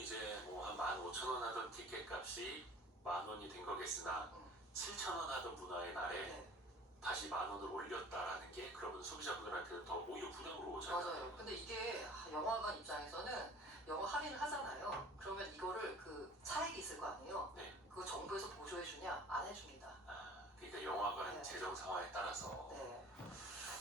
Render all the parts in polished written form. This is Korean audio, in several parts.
이제 뭐 한 15,000원 하던 티켓 값이 10,000원이 된 거겠으나 7,000원 하던 문화의 날에 네. 다시 10,000원을 올렸다라는 게 그러면 소비자분들한테는 더 오히려 부담으로 오잖아요. 맞아요. 근데 이게 영화관 입장에서는 영화 할인을 하잖아요. 그러면 이거를 그 차액이 있을 거 아니에요. 네. 그거 정부에서 보조해주냐? 안 해줍니다. 그러니까 영화관 네. 재정 상황에 따라서 네.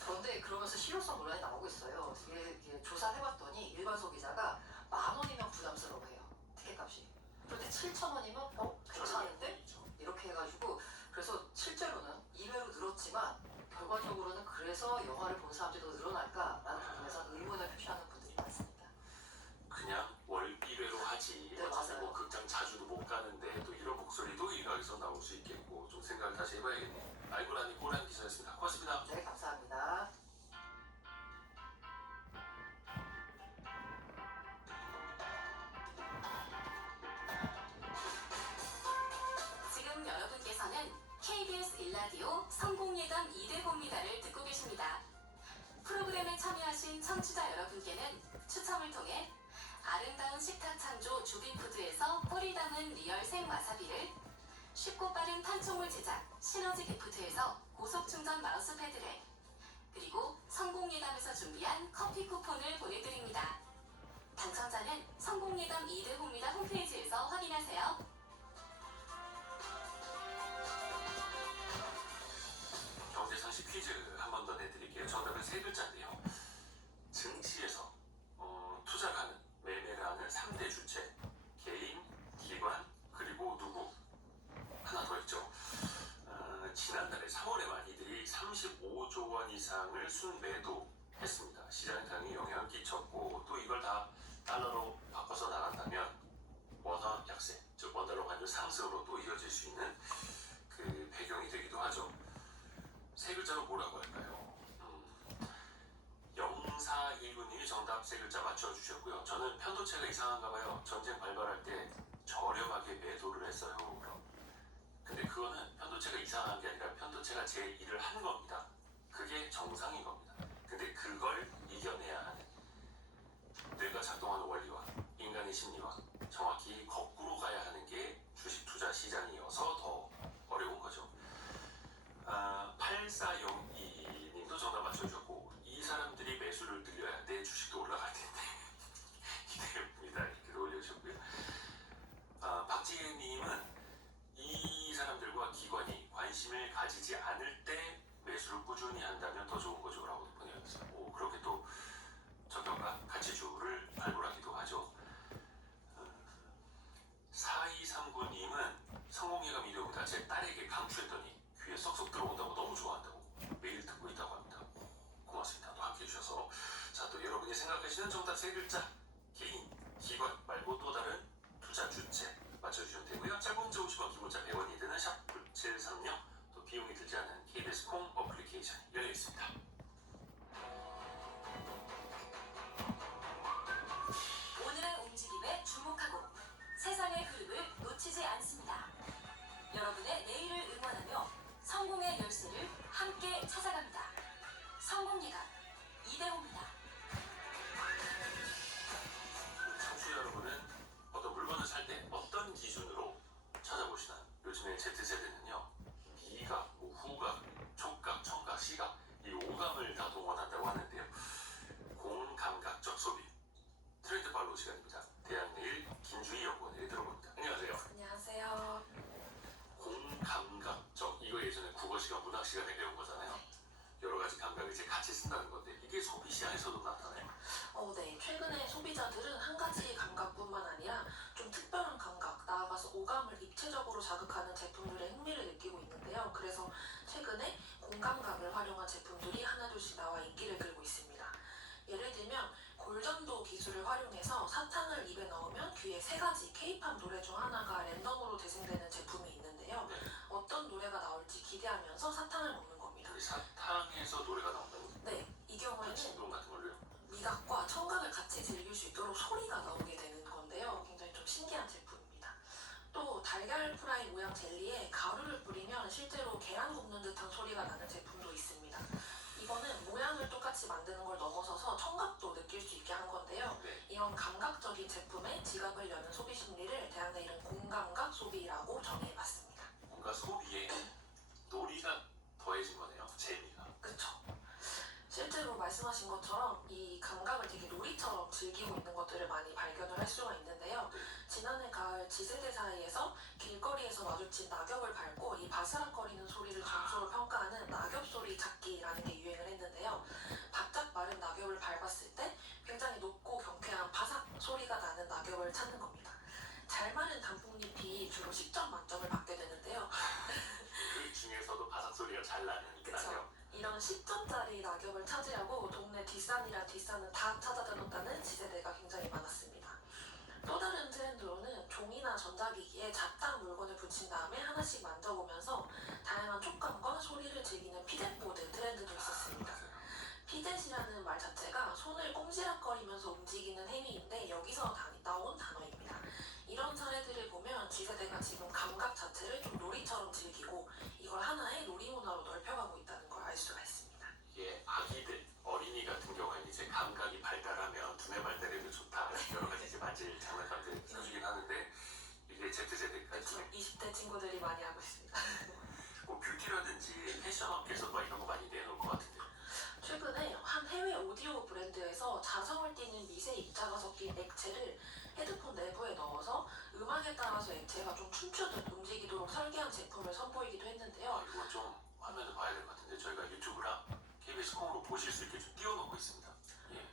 그런데 그러면서 실효성 논란이 나오고 있어요. 이게 조사를 해봤더니 일반 소비자가 10,000원이면 부담스러워해요. 티켓값이. 그런데 7,000원이면 괜찮은데? 이렇게 해가지고 그래서 실제로는 2배로 늘었지만 결과적으로는 그래서 영화를 본 사람들이 더 늘어날까라는 부분에서 의문을 표시하는 분들이 많습니다. 그냥 월 1회로 하지. 네, 어차피 맞아요. 뭐 극장 자주도 못 가는데 또 이런 목소리도 일각에서 나올 수 있겠고 좀 생각을 다시 해봐야겠네요. 알고라니 꼬란 기자였습니다. 고맙습니다. 네, 감사합니다. 지금 여러분께서는 KBS 1라디오 성공예감 2대봅니다를 듣고 계십니다. 프로그램에 참여하신 청취자 여러분께는 추첨을 통해 아름다운 식탁 창조 주비푸드에서 뿌리 담은 리얼 생와사비를, 쉽고 빠른 판촉물 제작 시너지 기프트에서 고속충전 마우스패드를, 그리고 성공예감에서 준비한 커피 쿠폰을 보내드립니다. 당첨자는 성공예감 2대봅니다 홈페이지에서 확인하세요. 경제상식 퀴즈 한 번 더 내드릴게요. 정답은 세 글자인데요. 증시에서 투자를 하는, 매매를 하는 3대 주체, 개인, 기관, 그리고 누구. 하나 더 있죠. 지난달에 3월에만 이들이 35조 원 이상을 순매도했습니다. 시장에 당연히 영향을 끼쳤고 또 이걸 다 달러로 바꿔서 나간다면 원화 약세, 즉 원달러 환율 상승으로 또 이어질 수 있는 그 배경이 되기도 하죠. 세 글자로 뭐라고 할까요? 0419님이 정답 세 글자 맞춰주셨고요. 저는 편도체가 이상한가 봐요. 전쟁 발발할 때 저렴하게 매도를 했어요. 근데 그거는 편도체가 이상한 게 아니라 편도체가 제 일을 한 겁니다. 그게 정상인 겁니다. 근데 그걸 이겨내야 하는 뇌가 작동하는 원리와 인간의 심리와 정확히 거꾸로 가야 하는 게 주식 투자 시장이어서 더 어려운 거죠. 8402님도 정답 맞춰주셨고, 이 사람들이 매수를 늘려야 내 주식도 올라갈 텐데 기대됩니다. 이렇게도 올려주셨고요. 박지혜님은 이 사람들과 기관이 관심을 가지지 않을 때 매수를 꾸준히 한다면 더 좋은 거죠 라고 보내주셨어요. 그렇게 또 저격과 가치주를 발굴하기도 하죠. 4239님은 성공예감 1회보다 제 딸에게 강추했더니 귀에 쏙쏙 들어온다고 너무 좋아한다고 매일 듣고 있다고 합니다. 고맙습니다. 또 함께 해주셔서. 자, 또 여러분이 생각하시는 정답 세 글자, 개인, 기관 말고 또 다른 투자 주체 맞춰주시면 되고요. 짧은 문자 50원, 긴 문자 100원이 드는 샵9730, 또 비용이 들지 않은 KBS 콩 어플리케이션 열려 있습니다. 오늘의 움직임에 주목하고 세상의 흐름을 놓치지 않습니다. 여러분의 내일을 응원하며 성공의 열쇠를 함께 찾아갑니다. 성공예감 2대봅니다. 청취자 여러분은 어떤 물건을 살 때 어떤 기준으로 찾아보시나요? 요즘에 Z세대는요, 미각, 후각, 촉각, 청각, 시각, 이 오감을 다 동원한다고 하는데요. 공감각적 소비 트렌드 팔로우 시간입니다. 대학내일 김주희 연구원에게 들어봅니다. 안녕하세요. 안녕하세요. 공감각적, 이거 예전에 국어 시간, 문학 시간에 배운 거잖아요. 여러 가지 감각을 이제 같이 쓴다는 건데 이게 소비 시장에서도 나타나요? 네. 최근에 소비자들은 한 가지 감각뿐만 아니라 좀 특별한 감각, 나아가서 오감을 입체적으로 자극하는 제품들에 흥미를 느끼고 있는데요. 그래서 최근에 공감각을 활용한 제품들이 하나둘씩 나와 인기를 끌고 있습니다. 예를 들면 골전도 기술을 활용해서 사탕을 입에 넣으면 귀에 세 가지 K-팝 노래 중 하나가 랜덤으로 재생되는 제품이 있는데요. 네. 어떤 노래가 나올지 기대하면서 사탕을 먹는 겁니다. 우리 사탕에서 노래가 나온다고? 네, 이 경우에는 진동 같은 걸로요? 미각과 청각을 같이 즐길 수 있도록 소리가 나오게 되는 건데요. 굉장히 좀 신기한 제품입니다. 또 달걀 프라이 모양 젤리에 가루를 뿌리면 실제로 계란 굽는 듯한 소리가 나는 제품도 있습니다. 이거는 모양을 똑같이 같이 만드는 걸 넘어서서 청각도 느낄 수 있게 한 건데요. 네. 이런 감각적인 제품에 지갑을 여는 소비 심리를 대학내일은 공감각 소비라고 정의해봤습니다. 뭔가 소비에 놀이가 더해진 거네요. 재미가. 그쵸? 실제로 말씀하신 것처럼 이 감각을 되게 놀이처럼 즐기고 있는 것들을 많이 발견을 할 수가 있는데요. 지난해 가을 지세대 사이에서 길거리에서 마주친 낙엽을 밟고 이 바스락거리는 소리를 점수로 평가하는 낙엽 소리 찾기라는 게 유행을 했는데요. 바짝 마른 낙엽을 밟았을 때 굉장히 높고 경쾌한 바삭 소리가 나는 낙엽을 찾는 겁니다. 잘 마른 단풍잎이 주로 10점 만점을 받게 되는데요. 그 중에서도 바삭 소리가 잘 나는 그쵸. 낙엽. 이런 10점짜리 낙엽을 찾으려고 동네 뒷산이랑 뒷산은 다 찾아다녔다는 지세대가 굉장히 많았습니다. 또 다른 트렌드로는 종이나 전자기기에 잡다한 물건을 붙인 다음에 하나씩 만져보면서 다양한 촉감과 소리를 즐기는 피젯보드 트렌드도 있었습니다. 피젯이라는 말 자체가 손을 꼼지락거리면서 움직이는 행위인데 여기서 나온 단어입니다. 이런 사례들을 보면 지세대가 지금 감각 자체를 좀 놀이처럼 즐기고 이걸 하나의 놀이문화로 넓혀가고 있다는 걸 알 수가 있습니다. 이게 아기들, 어린이 같은 경우에는 이제 감각이 발달하면 두뇌 발달에도 좋다. 여러 가지 이제 만질 장난감들 써주긴 하는데 이게 Z세대까지 그렇죠. 20대 친구들이 많이 하고 있습니다. 뭐 뷰티라든지 패션 업계에서 막 이런 거 많이 내놓을 것 같은데. 최근에 한 해외 오디오 브랜드에서 자성을 띠는 미세 입자가 섞인 액체를 헤드폰 내부에 넣어서 음악에 따라서 액체가 좀 춤추듯 움직이도록 설계한 제품을 선보이기도 했는데요. 이거 좀 화면을 봐야 될 것 같은데 저희가 유튜브랑 KBS 콩으로 보실 수 있게 좀 띄워놓고 있습니다. 예.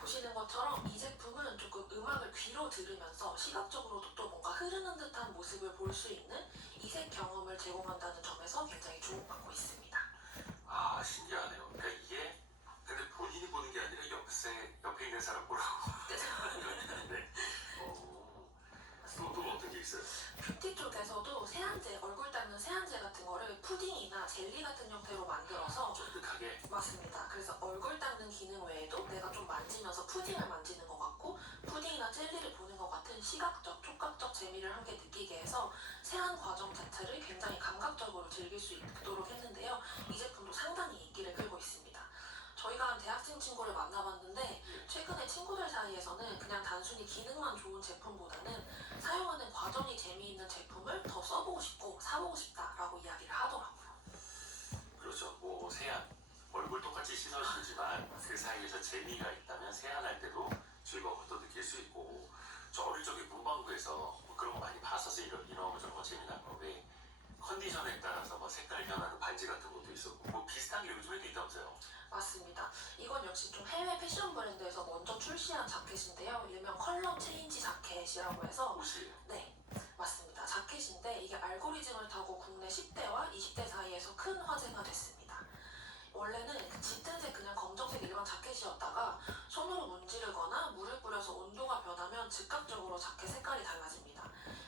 보시는 것처럼 이 제품은 조금 음악을 귀로 들으면서 시각적으로도 또 뭔가 흐르는 듯한 모습을 볼 수 있는 이색 경험을 제공한다는 점에서 굉장히 주목받고 있습니다. 아 신기하네요. 그러니까 이게 근데 본인이 보는 게 아니라 옆에 있는 사람 보라고. 네. 또 어떤 게 있어요? 뷰티 쪽에서도 세안제, 얼굴 닦는 세안제 같은 거를 푸딩이나 젤리 같은 형태로 만들어서 쫀득하게. 맞습니다. 그래서 얼굴 닦는 기능 외에도 내가 좀 만지면서 푸딩을 만지는 것 같고 푸딩이나 젤리를 보는 것 같은 시각적, 촉각적 재미를 함께 느끼게 해서 세안 과정 자체를 굉장히 감각적으로 즐길 수 있도록 했는데요. 이 제품도 상당히 인기를 끌고 있습니다. 저희가 한 대학생 친구를 만나봤는데 최근에 친구들 사이에서는 그냥 단순히 기능만 좋은 제품보다는 사용하는 과정이 재미있는 제품을 더 써보고 싶고 사보고 싶다라고 이야기를 하더라고요. 그렇죠. 뭐 세안 얼굴 똑같이 씻어주지만 그 사이에서 재미가 있다면 세안할 때도 즐거움을 또 느낄 수 있고 저 어릴 적에 문방구에서 뭐 그런 거 많이 봤었어요. 이런 거 저런 거 재미난 거 왜 컨디션에 따라서 뭐 색깔 변하는 반지 같은 것도 있었고 뭐 비슷한 게 요즘에도 있다면서요. 맞습니다. 이건 역시 좀 해외 패션 브랜드에서 먼저 출시한 자켓인데요. 일명 컬러 체인지 자켓이라고 해서 옷이에요. 네, 맞습니다. 자켓인데 이게 알고리즘을 타고 국내 10대와 20대 사이에서 큰 화제가 됐습니다. 원래는 그 짙은색 그냥 검정색 일반 자켓이었다가 손으로 문지르거나 물을 뿌려서 온도가 변하면 즉각적으로 자켓 색깔이 달라집니다.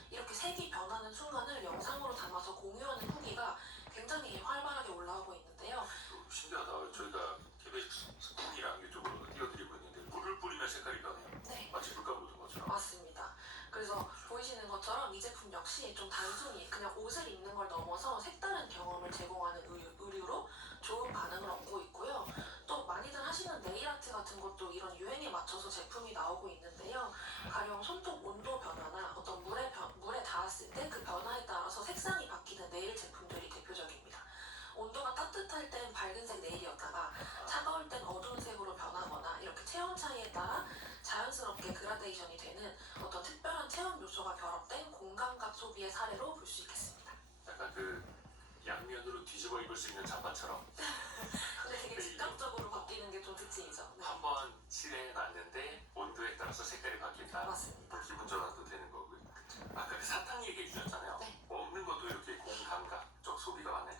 이렇게 색이 변하는 순간을 영상으로 담아서 공유하는 후기가 굉장히 활발하게 올라오고 있는데요. 신기하다. 저희가 KBS 콩이랑 유튜브로 띄워드리고 있는데 물을 뿌리면 색깔이 변해요. 네. 마치 물감 묻은 것처럼. 맞습니다. 그래서 보이시는 것처럼 이 제품 역시 좀 단순히 그냥 옷을 입는 걸 넘어서 색다른 경험을 제공하는 의류로 좋은 반응을 얻고 있고요. 또 많이들 하시는 네일 아트 같은 것도 이런 유행에 맞춰서 제품이 나오고 있는데요. 가령 손톱 온도 변화나 어떤 물에 닿았을 때 그 변화에 따라서 색상이 바뀌는 네일 제품들이 대표적입니다. 온도가 따뜻할 땐 밝은색 네일이었다가 차가울 땐 어두운 색으로 변하거나 이렇게 체온 차이에 따라 자연스럽게 그라데이션이 되는 어떤 특별한 체험 요소가 결합된 공감각 소비의 사례로 볼 수 있겠습니다. 약간 그 양면으로 뒤집어 입을 수 있는 잠바처럼 근데 되게 즉각적으로 바뀌는 게 좀 특징이죠. 네. 한번 칠해놨는데 온도에 따라서 색깔이 바뀐다. 맞습니다. 뭐 기분 전환도 되는 거고요. 아까 그 사탕 얘기해 주셨잖아요. 네. 먹는 것도 이렇게 공감각적 소비가 많아요.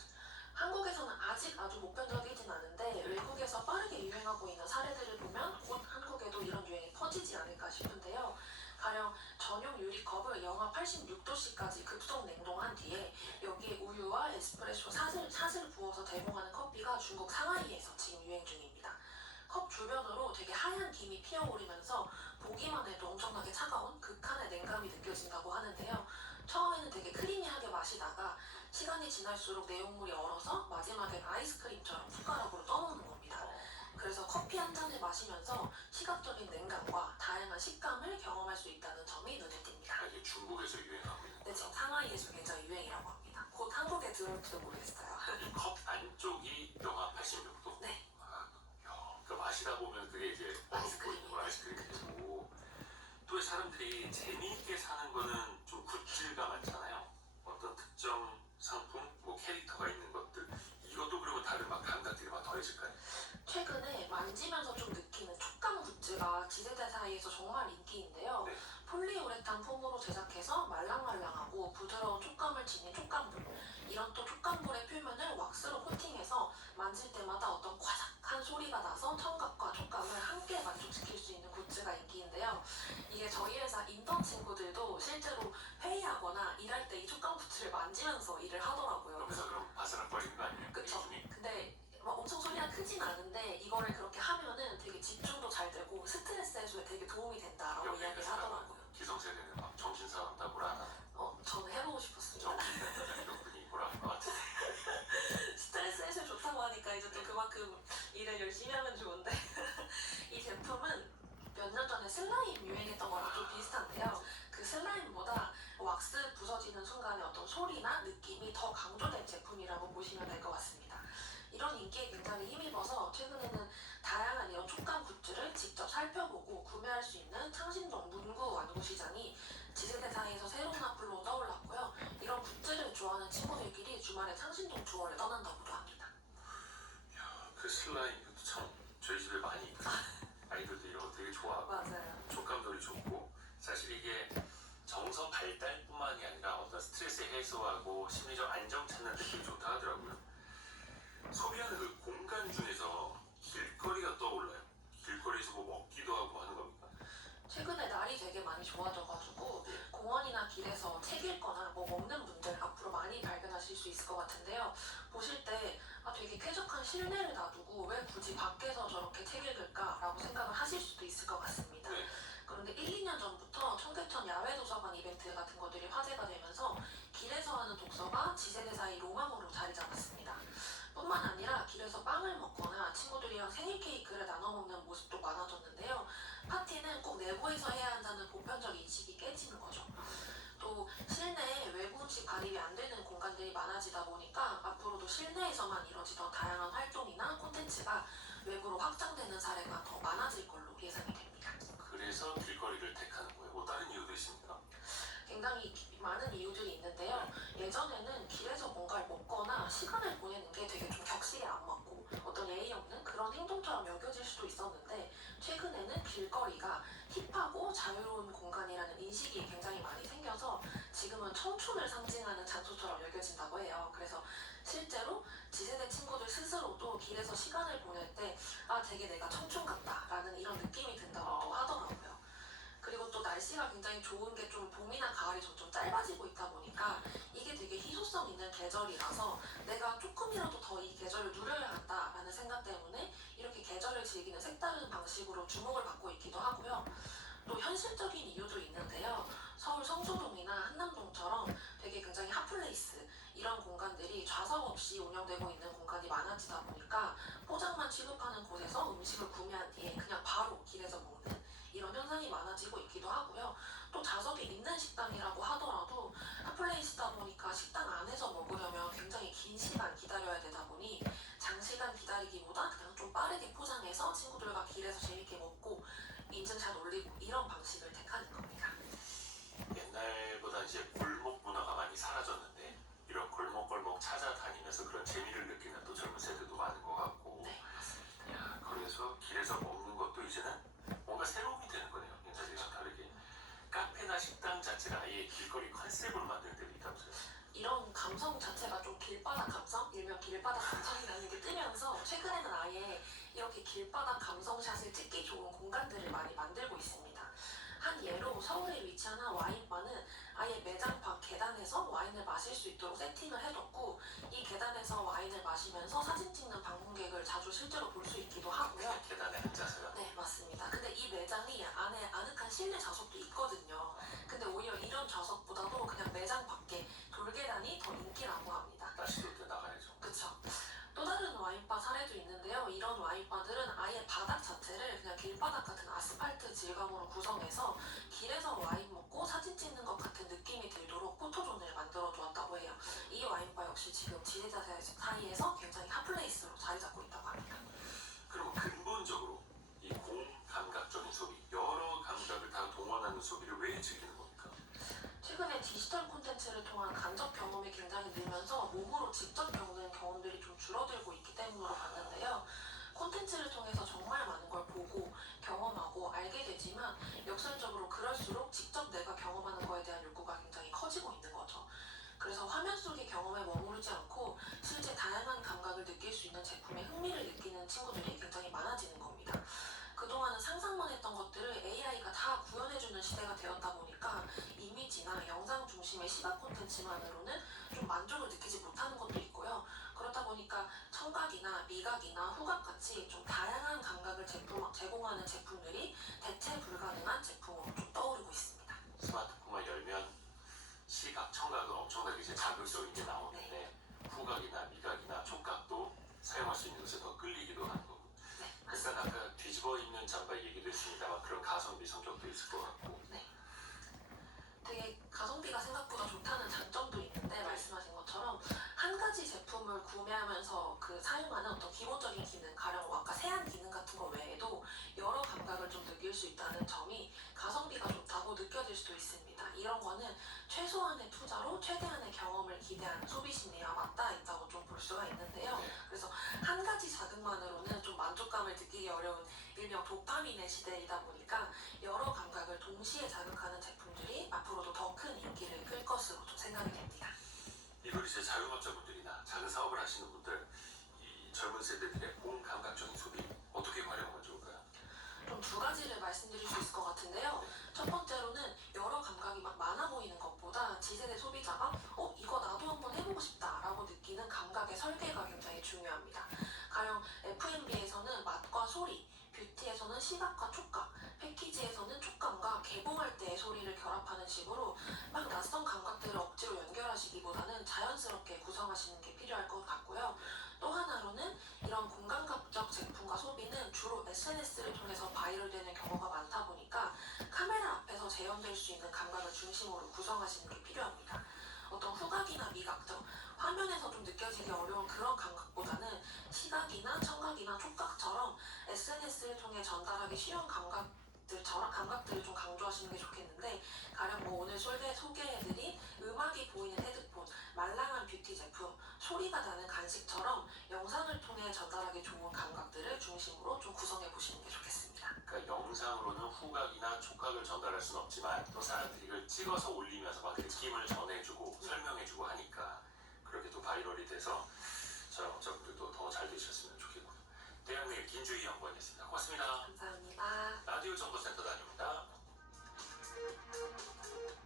한국에서는 아직 아주 보편적이진 않은데 외국에서 빠르게 유행하고 있는 사례들을 보면 곧 한국에도 이런 유행이 퍼지지 않을까 싶은데요. 가령 전용 유리컵을 영하 86도씨까지 급속 냉동한 뒤에 여기에 우유와 에스프레소 샷을 부어서 제공하는 커피가 중국 상하이에서 지금 유행 중입니다. 컵 주변으로 되게 하얀 김이 피어오르면서 보기만 해도 엄청나게 차가운 극한의 냉감이 느껴진다고 하는데요. 처음에는 되게 크리미하게 마시다가 시간이 지날수록 내용물이 얼어서 마지막엔 아이스크림처럼 숟가락으로 떠먹는 겁니다. 그래서 마시면서 시각적인 냉감과 다양한 식감을 경험할 수 있다는 점이 눈에 띕니다. 이게 중국에서 유행하고 있는 네, 거죠. 지금 상하이에서 굉장히 유행이라고 합니다. 곧 한국에 들어올지도 모르겠어요. 이 컵 안쪽이 영하 86도. 네. 그 마시다 보면 그게 이제 얼어붙고 있는 거 아이스크림이 되고. 또 사람들이 재미있게 사는 거는 좀 굿즈가 많잖아요. 어떤 특정 상품, 뭐 캐릭터가 있는 것들. 이것도 그러면 다른 막 감각들이 막 더해질까요? 최근에 만지면서 좀 느끼는 촉감 굿즈가 지세대 사이에서 정말 인기인데요. 네. 폴리우레탄 폼으로 제작해서 말랑말랑하고 부드러운 촉감을 지닌 촉감볼. 이런 또 촉감볼의 표면을 왁스로 코팅해서 만질 때마다 어떤 과작한 소리가 나서 청각과 촉감을 함께 만족시킬 수 있는 굿즈가 인기인데요. 이게 저희 회사 인턴 친구들도 실제로 회의하거나 일할 때 이 촉감 굿즈를 만지면서 일을 하더라고요. 여기서 그럼 바스락거리는 거 아니에요? 그쵸. 이 기분이? 근데 막 엄청 소리가 크진 않은데 이거를 그렇게 하면은 되게 집중도 잘 되고 스트레스 해소에 되게 도움이 된다라고 옆에 있는 이야기를 사람은 하더라고요. 기성세대는 막 정신사람 한다 뭐라 안 하나? 저는 해보고 싶었습니다. 정신사람 이런 분이 뭐라 할 것 같은데. 스트레스 해소에 좋다고 하니까 이제 또 그만큼 일을 열심히 하면 좋은데 이 제품은 몇 년 전에 슬라임 유행했던 거랑 좀 비슷한데요. 그 슬라임보다 왁스 부서지는 순간의 어떤 소리나 느낌이 더 강조된 제품이라고 보시면 될 것 같습니다. 이런 인기에 굉장히 힘입어서 최근에는 다양한 이런 촉감 굿즈를 직접 살펴보고 구매할 수 있는 창신동 문구 완구 시장이 지세대 사이에서 새로운 악플로 떠올랐고요. 이런 굿즈를 좋아하는 친구들끼리 주말에 창신동 주얼을 떠난다고도 합니다. 그 슬라임 이것도 참 저희 집에 많이 있거든요. 아이들도 이런 거 되게 좋아하고 맞아요. 촉감놀이 좋고 사실 이게 정서 발달뿐만이 아니라 어떤 스트레스 해소하고 심리적 안정 찾는 데 되게 좋다 하더라고요. 소비하는 그 공간 중에서 길거리가 떠올라요. 길거리에서 뭐 먹기도 하고 하는 겁니까? 최근에 날이 되게 많이 좋아져가지고 공원이나 길에서 책 읽거나 뭐 먹는 분들 앞으로 많이 발견하실 수 있을 것 같은데요. 보실 때 되게 쾌적한 실내를 놔두고 왜 굳이 밖에서 저렇게 책 읽을까라고 생각을 하실 수도 있을 것 같습니다. 네. 그런데 1, 2년 전부터 청계천 야외 도서관 이벤트 같은 것들이 화제가 되면서 길에서 하는 독서가 지세대 사이 로망으로 자리 잡았습니다. 뿐만 아니라 길에서 빵을 먹거나 친구들이랑 생일 케이크를 나눠 먹는 모습도 많아졌는데요. 파티는 꼭 내부에서 해야 한다는 보편적 인식이 깨지는 거죠. 또 실내에 외부 음식 발입이 안 되는 공간들이 많아지다 보니까 앞으로도 실내에서만 이루어지던 다양한 활동이나 콘텐츠가 외부로 확장되는 사례가 더 많아질 걸로 예상이 됩니다. 그래서 길거리를 택하는 거예요. 뭐 다른 이유도 있습니까? 굉장히 많은 이유들이 있는데요. 예전에는 길에서 뭔가를 먹거나 시간을 보내는 게 되게 좀 격식에 안 맞고 어떤 예의 없는 그런 행동처럼 여겨질 수도 있었는데 최근에는 길거리가 힙하고 자유로운 공간이라는 인식이 굉장히 많이 생겨서 지금은 청춘을 상징하는 장소처럼 여겨진다고 해요. 그래서 실제로 지세대 친구들 스스로도 길에서 시간을 보낼 때 되게 내가 청춘 같다라는 이런 느낌이 든다고 또 하더라고요. 그리고 또 날씨가 굉장히 좋은 게 좀 봄이나 가을이 점점 짧아지고 있다 보니까 이게 되게 희소성 있는 계절이라서 내가 조금이라도 더 이 계절을 누려야 한다라는 생각 때문에 이렇게 계절을 즐기는 색다른 방식으로 주목을 받고 있기도 하고요. 또 현실적인 이유도 있는데요. 서울 성수동이나 한남동처럼 되게 굉장히 핫플레이스 이런 공간들이 좌석 없이 운영되고 있는 공간이 많아지다 보니까 포장만 취급하는 곳에서 음식을 구매한 뒤에 그냥 바로 길에서 먹는 이런 현상이 많아지고 있기도 하고요. 또 좌석이 있는 식당이라고 하더라도 핫플레이스다 보니까 식당 안에서 먹으려면 굉장히 긴 시간 기다려야 되다 보니 장시간 기다리기보다 그냥 좀 빠르게 포장해서 친구들과 길에서 재밌게 먹고 인증샷 올리고 이런 방식을 택하는 겁니다. 옛날보다 이제 골목 문화가 많이 사라졌는데 이런 골목골목 찾아다니면서 그런 재미를 느끼는 또 젊은 세대도 많은 것 같고 네, 맞습니다. 야, 거기에서 길에서 먹는 것도 이제는 뭔가 새로움이 되는 거네요. 옛날이랑 다르게 카페나 식당 자체가 아예 길거리 컨셉으로 만드는 데도 있다면서요. 이런 감성 자체가 좀 길바닥 감성? 일명 길바닥 감성이라는 게 뜨면서 최근에는 아예 이렇게 길바닥 감성샷을 찍기 좋은 공간들을 많이 만들고 있습니다. 한 예로 서울에 위치한 와인바는 아예 매장 밖 계단에서 와인을 마실 수 있도록 세팅을 해뒀고 이 계단에서 와인을 마시면서 사진 찍는 방문객을 자주 실제로 볼 수 있기도 하고요. 계단에 앉아서요. 네, 맞습니다. 근데 이 매장이 안에 아늑한 실내 좌석도 있거든요. 근데 오히려 이런 좌석보다도 그냥 매장 밖에 돌계단이 더 인기라고 합니다. 날씨 좋을 때 나가야죠. 그쵸. 또 다른 와인바 사례도 있는데요. 이런 와인바들은 아예 최근에 바닥 자체를 그냥 길바닥 같은 아스팔트 질감으로 구성해서 길에서 와인 먹고 사진 찍는 것 같은 느낌이 들도록 포토존을 만들어 두었다고 해요. 이 와인바 역시 지금 지내자 사이에서 굉장히 핫플레이스로 자리 잡고 있다고 합니다. 그럼 근본적으로 이 공감각적인 소비, 여러 감각을 다 동원하는 소비를 왜 즐기는 겁니까? 최근에 디지털 콘텐츠를 통한 간접 경험이 굉장히 늘면서 몸으로 직접 겪는 경험들이 좀 줄어들고 있기 때문으로 봤는데요. 콘텐츠를 통해서 정말 많은 걸 보고 경험하고 알게 되지만 역설적으로 그럴수록 직접 내가 경험하는 거에 대한 욕구가 굉장히 커지고 있는 거죠. 그래서 화면 속의 경험에 머무르지 않고 실제 다양한 감각을 느낄 수 있는 제품에 흥미를 느끼는 친구들이 굉장히 많아지는 겁니다. 그동안은 상상만 했던 것들을 AI가 다 구현해주는 시대가 되었다 보니까 이미지나 영상 중심의 시각 콘텐츠만으로는 좀 만족을 느끼지 못하는 것도 있고요. 그렇다 보니까 청각이나 미각이나 후각같이 좀 다양한 감각을 제공하는 제품들이 대체 불가능한 제품으로 좀 떠오르고 있습니다. 스마트폰만 열면 시각, 청각은 엄청나게 이제 자극적인 게 나오는데 후각이나 미각이나 촉각도 사용할 수 있는 것에 더 끌리기도 하는 거고. 네, 일단 아까 뒤집어 입는 잠바 얘기도 했습니다만 그런 가성비 성격도 있을 것 같고. 되게 가성비가 생각보다 좋다는 장점도 있는데 말씀하신 것처럼 한 가지 제품을 구매하면서 그 사용하는 어떤 기본적인 기능, 가령 아까 세안 기능 같은 거 외에도 여러 감각을 좀 느낄 수 있다는 점이 가성비가 좋다고 느껴질 수도 있습니다. 이런 거는 최소한의 투자로 최대한의 경험을 기대하는 소비 심리와 맞닿아 있다고 좀 볼 수가 있는데요. 그래서 한 가지 자극만으로는 좀 만족감을 느끼기 어려운 일명 도파민의 시대이다 보니까 여러 감각을 동시에 자극하는 제품들이 앞으로도 더 큰 인기를 끌 것으로 좀 생각이 됩니다. 이걸 이제 자영업자분들이나 작은 사업을 하시는 분들, 이 젊은 세대들의 공감각적인 소비 어떻게 활용하면 좋을까요? 좀 두 가지를 말씀드릴 수 있을 것 같은데요. 첫 번째로는 여러 감각이 막 많아 보이는 것보다 지세대 소비자가 이거 나도 한번 해보고 싶다라고 느끼는 감각의 설계가 굉장히 중요합니다. 가령 F&B에서는 맛과 소리, 뷰티에서는 시각과 촉각, 패키지에서는 촉감과 개봉할 때의 소리를 결합하는 식으로 막 낯선 감각들을 억지로 연결하시기보다는 자연스럽게 구성하시는 게 필요할 것 같고요. 또 하나로는 이런 공감각적 제품과 소비는 주로 SNS를 통해서 바이럴되는 경우가 많다 보니까 카메라 앞에서 재현될 수 있는 감각을 중심으로 구성하시는 게 필요합니다. 어떤 후각이나 미각적, 화면에서 좀 느껴지기 어려운 그런 감각보다는 시각이나 청각이나 촉각처럼 SNS를 통해 전달하기 쉬운 감각들을 좀 강조하시는 게 좋겠는데 가령 오늘 소개해드린 음악이 보이는 헤드폰, 말랑한 뷰티 제품, 소리가 나는 간식처럼 영상을 통해 전달하기 좋은 감각들을 중심으로 좀 구성해 보시는 게 좋겠습니다. 그러니까 영상으로는 후각이나 촉각을 전달할 수는 없지만 또 사람들이 이걸 찍어서 올리면서 막 느낌을 전해주고 설명해주고 하니까 그렇게 또 바이럴이 돼서 자영업자분들도 더 잘 되셨으면 좋겠고요. 대학로의 김주희 연구원이었습니다. 고맙습니다. 감사합니다. 라디오 정보센터 다녀옵니다.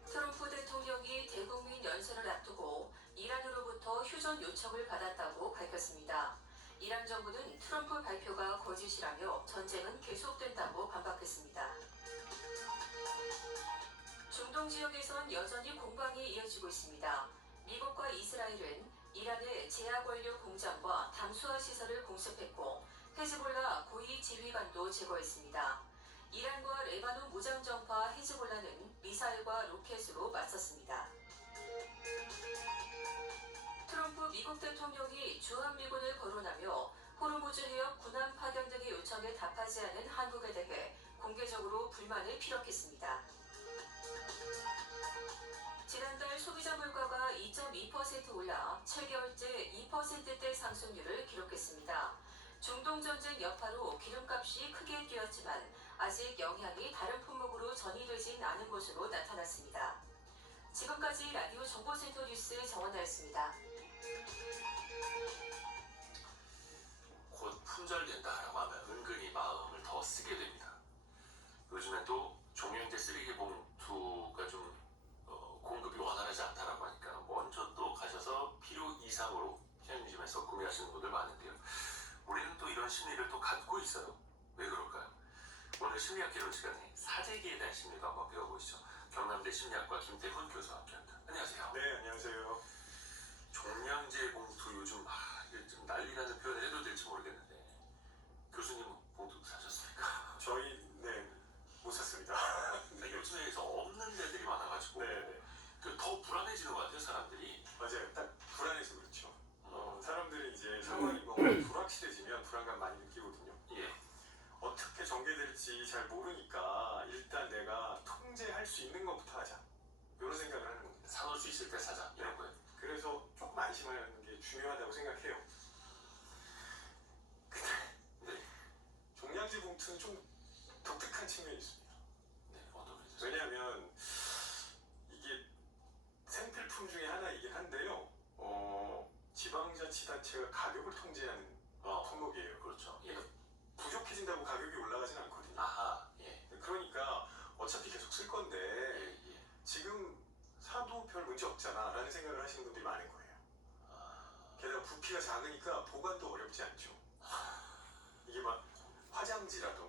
트럼프 대통령이 대국민 연설을 앞두고 이란으로부터 휴전 요청을 받았다고 밝혔습니다. 이란 정부는 트럼프 발표가 거짓이라며 전쟁은 계속된다고 반박했습니다. 중동 지역에선 여전히 공방이 이어지고 있습니다. 미국과 이스라엘은 이란의 제약 원료 공장과 담수화 시설을 공습했고 헤즈볼라 고위 지휘관도 제거했습니다. 이란과 레바논 무장정파 헤즈볼라는 미사일과 로켓으로 맞섰습니다. 트럼프 미국 대통령이 주한미군을 거론하며 호르무즈 해협 군함 파견 등의 요청에 답하지 않은 한국에 대해 공개적으로 불만을 피력했습니다. 지난달 소비자 물가가 2.2% 올라 7개월째 2%대 상승률을 기록했습니다. 중동 전쟁 여파로 기름값이 크게 뛰었지만 아직 영향이 다른 품목으로 전이되진 않은 것으로 나타났습니다. 지금까지 라디오 정보센터 뉴스 정원나였습니다. 곧 품절된다라고 하면 은근히 마음을 더 쓰게 됩니다. 요즘엔 또 종량제 쓰레기 봉투가 좀 공급이 원활하지 않다라고 하니까 먼저 또 가셔서 필요 이상으로 편의점에서 구매하시는 분들 많은데요. 우리는 또 이런 심리를 또 갖고 있어요. 왜 그럴까요? 오늘 심리학 개론 시간에 사재기에 대한 심리도 한번 배워보시죠. 경남대 심리학과 김태훈 교수와 함께합니다. 안녕하세요. 네, 안녕하세요. 종량제 봉투 요즘 이게 좀 난리라는 표현을 해도 될지 모르겠는데 교수님 모두 사셨습니까? 저희 못 샀습니다. 요즘에서 없는 데들이 많아가지고 네. 더 불안해지는 것 같아요, 사람들이. 맞아요. 딱 불안해서 그렇죠. 사람들이 이제 음. 상황이 너무 불확실해지면 불안감 많이 느끼거든요. 예. 어떻게 전개될지 잘 모르니까 일단 내가 통제할 수 있는 것부터 하자. 이런 생각을 하는 겁니다. 사놓을 수 있을 때 사자 이런 거예요. 그래서 조금 안심하는 게 중요하다고 생각해요. 근데 네. 종량제 봉투는 좀 독특한 측면이 있습니다. 네. 어떤 거죠? 왜냐하면 이게 생필품 중에 하나이긴 한데요. 지방자치단체가 가격을 통제하는 품목이에요. 그렇죠. 예. 부족해진다고 가격이 올라가진 않거든요. 아하. 예. 그러니까 어차피 계속 쓸 건데 예. 예. 지금 사도 별 문제 없잖아 라는 생각을 하시는 분들이 많은 거예요. 게다가 부피가 작으니까 보관도 어렵지 않죠. 이게 막 화장지라던가